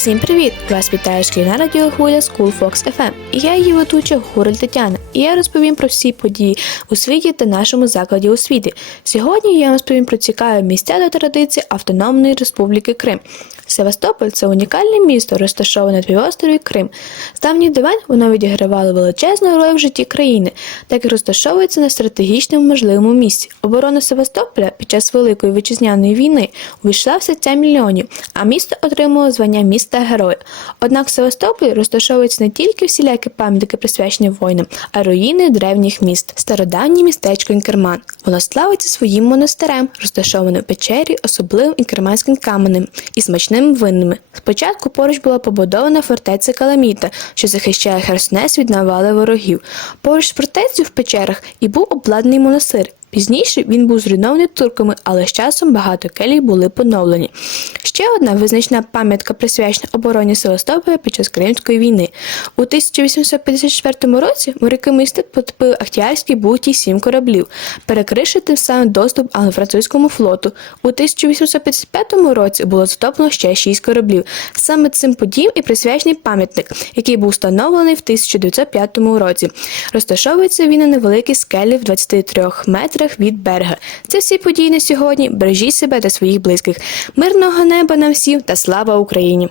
Всім привіт! Вас вітає шкільна радіохвиля School Fox FM. І я її ведуча Гурель Тетяна. І я розповім про всі події у світі та нашому закладі освіти. Сьогодні я розповім про цікаві місця та традиції Автономної Республіки Крим. Севастополь це унікальне місто, розташоване на півострові Крим. З давніх давен воно відігравало величезну роль в житті країни, так і розташовується на стратегічному можливому місці. Оборона Севастополя під час Великої вітчизняної війни увійшла в серця мільйонів, а місто отримало звання міста героя. Однак в Севастополі розташовуються не тільки всілякі пам'ятники присвячені воїнам, а й руїни древніх міст. Стародавнє містечко Інкерман. Воно славиться своїм монастирем, розташованим у печері особливим інкерманським каменем і смачними винними. Спочатку поруч була побудована фортеця Каламіта, що захищає Херсонес від навали ворогів. Поруч з фортецею в печерах і був обладнаний монастир. Пізніше він був зруйнований турками, але з часом багато келій були поновлені. Ще одна визначна пам'ятка присвячена обороні Севастополя під час Кримської війни. У 1854 році моряки міста потопили Ахтіарський бухті сім кораблів, перекривши тим самим доступ англо-французькому флоту. У 1855 році було затоплено ще шість кораблів. Саме цим подіям і присвячений пам'ятник, який був встановлений в 1905 році. Розташовується він на невеликій скелі в 23 метрах від берега. Це всі події на сьогодні. Бережіть себе та своїх близьких. Мирного неба нам всім та слава Україні!